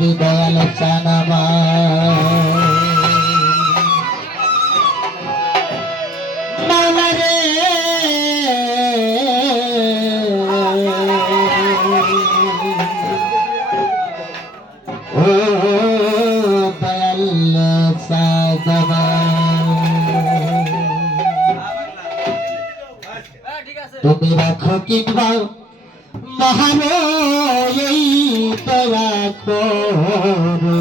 যদি দয়াল চান আমার রে ও দয়াল সাদবা তুমি রাখো কিংবা মহানই দয়া করো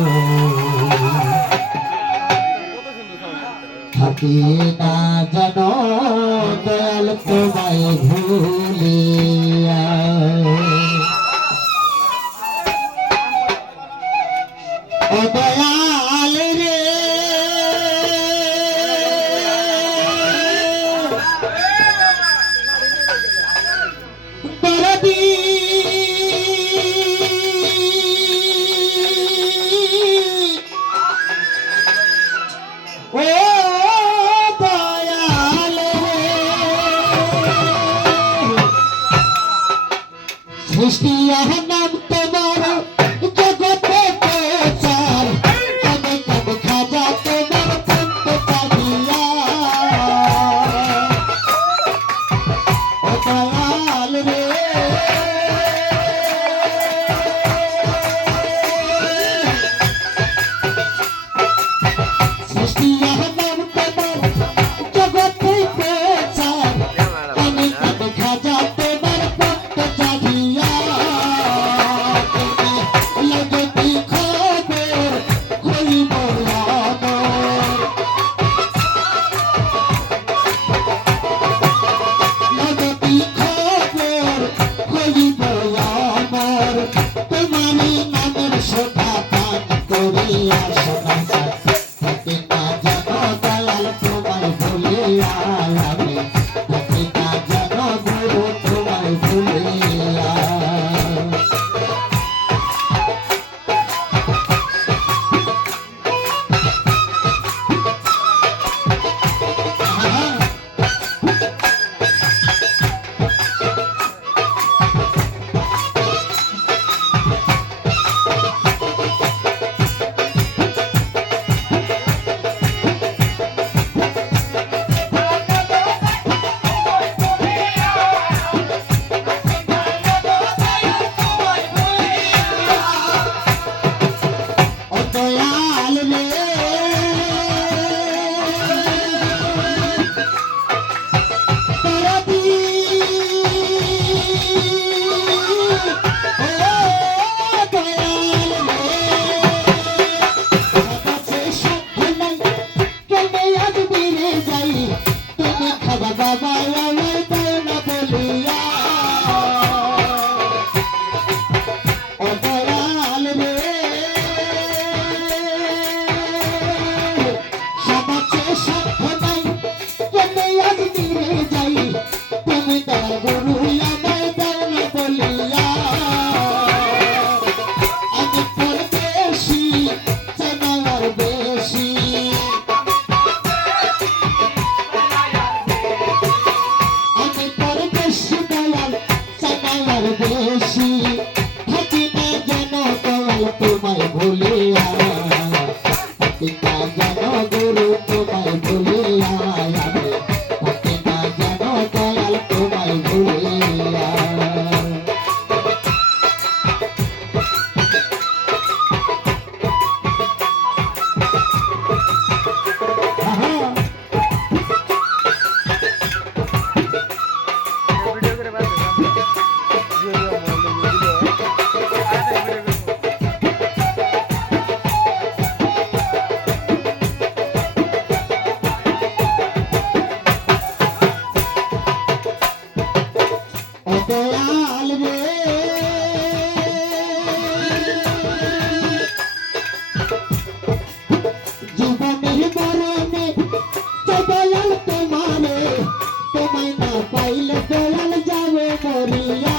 থাকি না যেন দয়াল তোমায় ভুলিয়া ও দয়াল রে সৃষ্টি নাম তোমার জগতে প্রচার আমি কব খাজা তোমার পন্ত পাহিয়া ও দয়াল রে সৃষ্টি নাম তোমার জগতে প্রচার আমি কব খাজা তোমার পন্ত চাহিয়া তোমায় ভুলিয়া পিতা যেন গুরু তোমায় ভুলিয়া পিতা যেন দয়াল তোমায় ভুলিয়া দয়াল রে জীবনের মরণে দয়াল তোমারে তোমায় না পাইলে দয়াল যাবে মরিয়া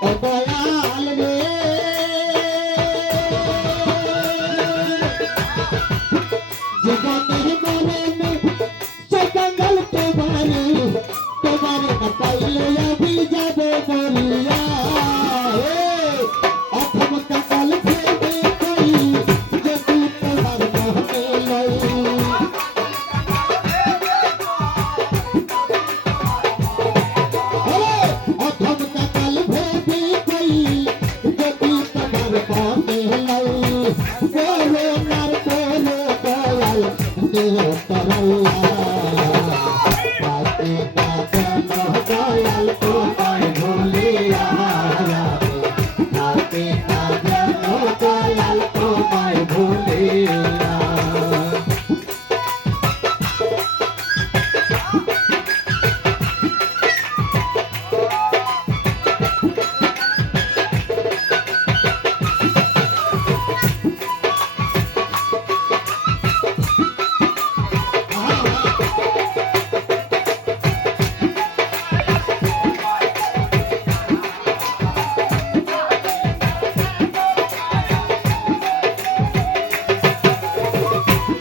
ও দয়াল রে জীবনের মরণে না যেন দয়াল তোমায় ভুলিয়া থাকে না যেন দয়াল তোমায় ভুলিয়া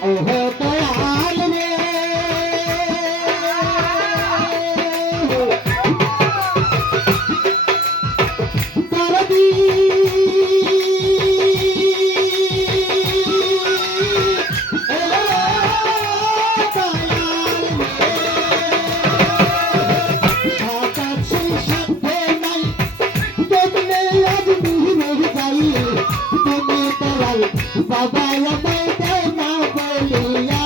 ওহো দয়াল রে দরদি ও দয়াল রে সাকাছে সাথে নাই তোমনে আজ নিহির যাই তুমি দয়াল বাবা আমায় দেও না বলিয়া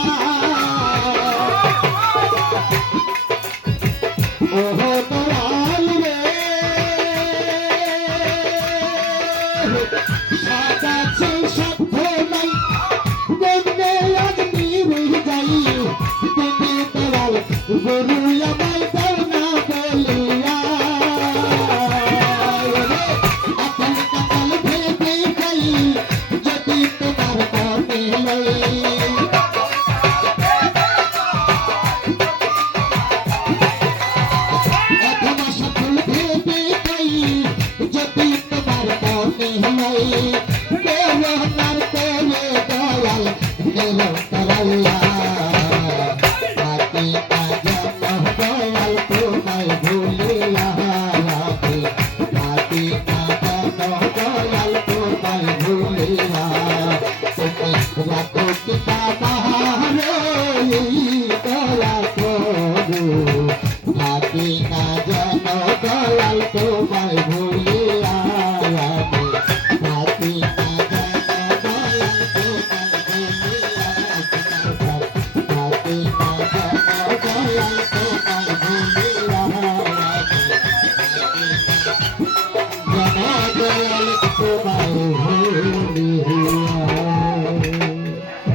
ওহো দয়াল রে সাকাছে সাথে নাই তোমনে আজ নিহির যাই তুমি দয়াল গুরু আমায় দেও না বলিয়া আকাল কাকাল ভেবে যাই যদি তোমার মনে লই অথবা সফল ভেবে যাই যদি তোমার মনে লই দেওয়ার করে দয়াল নিরন্তরাল্লা থাকি না যেন দয়াল তোমায় ভুলিয়া থাকি না যেন দয়াল তোমায় ভুলিয়া তুমি রাখো পিতা মহারে দয়া করু থাকি না যেন দয়াল তোমায় ভুলিয়া